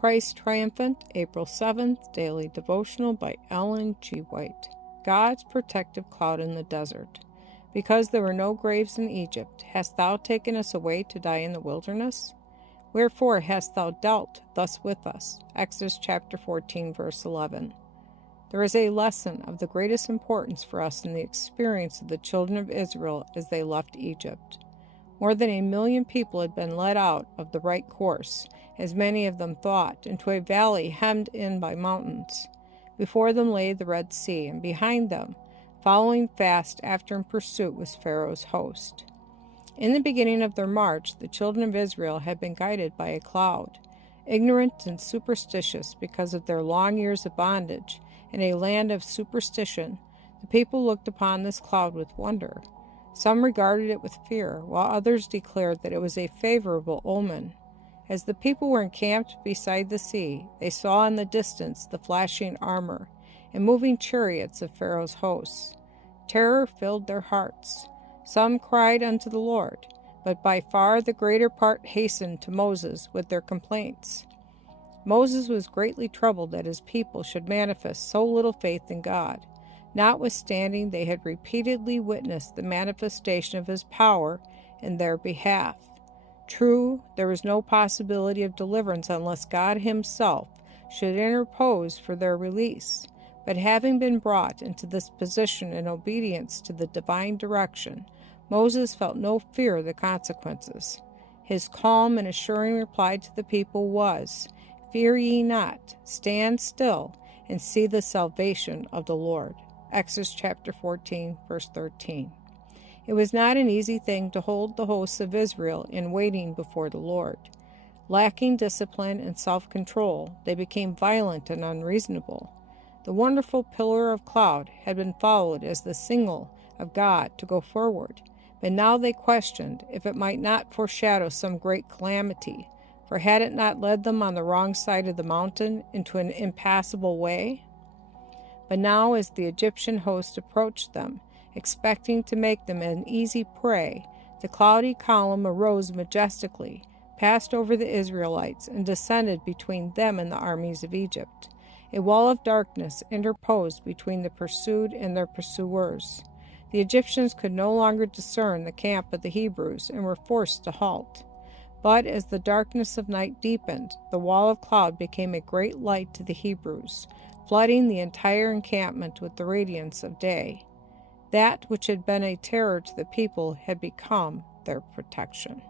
Christ Triumphant, April 7th, Daily Devotional by Ellen G. White. God's protective cloud in the desert. Because there were no graves in Egypt, hast thou taken us away to die in the wilderness? Wherefore hast thou dealt thus with us? Exodus chapter 14, verse 11. There is a lesson of the greatest importance for us in the experience of the children of Israel as they left Egypt. More than 1 million people had been led out of the right course, as many of them thought, into a valley hemmed in by mountains. Before them lay the Red Sea, and behind them, following fast after in pursuit, was Pharaoh's host. In the beginning of their march, the children of Israel had been guided by a cloud. Ignorant and superstitious because of their long years of bondage in a land of superstition, the people looked upon this cloud with wonder. Some regarded it with fear, while others declared that it was a favorable omen. As the people were encamped beside the sea, they saw in the distance the flashing armor and moving chariots of Pharaoh's hosts. Terror filled their hearts. Some cried unto the Lord, but by far the greater part hastened to Moses with their complaints. Moses was greatly troubled that his people should manifest so little faith in God. Notwithstanding, they had repeatedly witnessed the manifestation of his power in their behalf. True, there was no possibility of deliverance unless God himself should interpose for their release. But having been brought into this position in obedience to the divine direction, Moses felt no fear of the consequences. His calm and assuring reply to the people was, "Fear ye not, stand still, and see the salvation of the Lord." Exodus chapter 14, verse 13. It was not an easy thing to hold the hosts of Israel in waiting before the Lord. Lacking discipline and self-control, they became violent and unreasonable. The wonderful pillar of cloud had been followed as the signal of God to go forward, but now they questioned if it might not foreshadow some great calamity, for had it not led them on the wrong side of the mountain into an impassable way? But now as the Egyptian host approached them, expecting to make them an easy prey, the cloudy column arose majestically, passed over the Israelites, and descended between them and the armies of Egypt. A wall of darkness interposed between the pursued and their pursuers. The Egyptians could no longer discern the camp of the Hebrews and were forced to halt. But as the darkness of night deepened, the wall of cloud became a great light to the Hebrews, flooding the entire encampment with the radiance of day. That which had been a terror to the people had become their protection.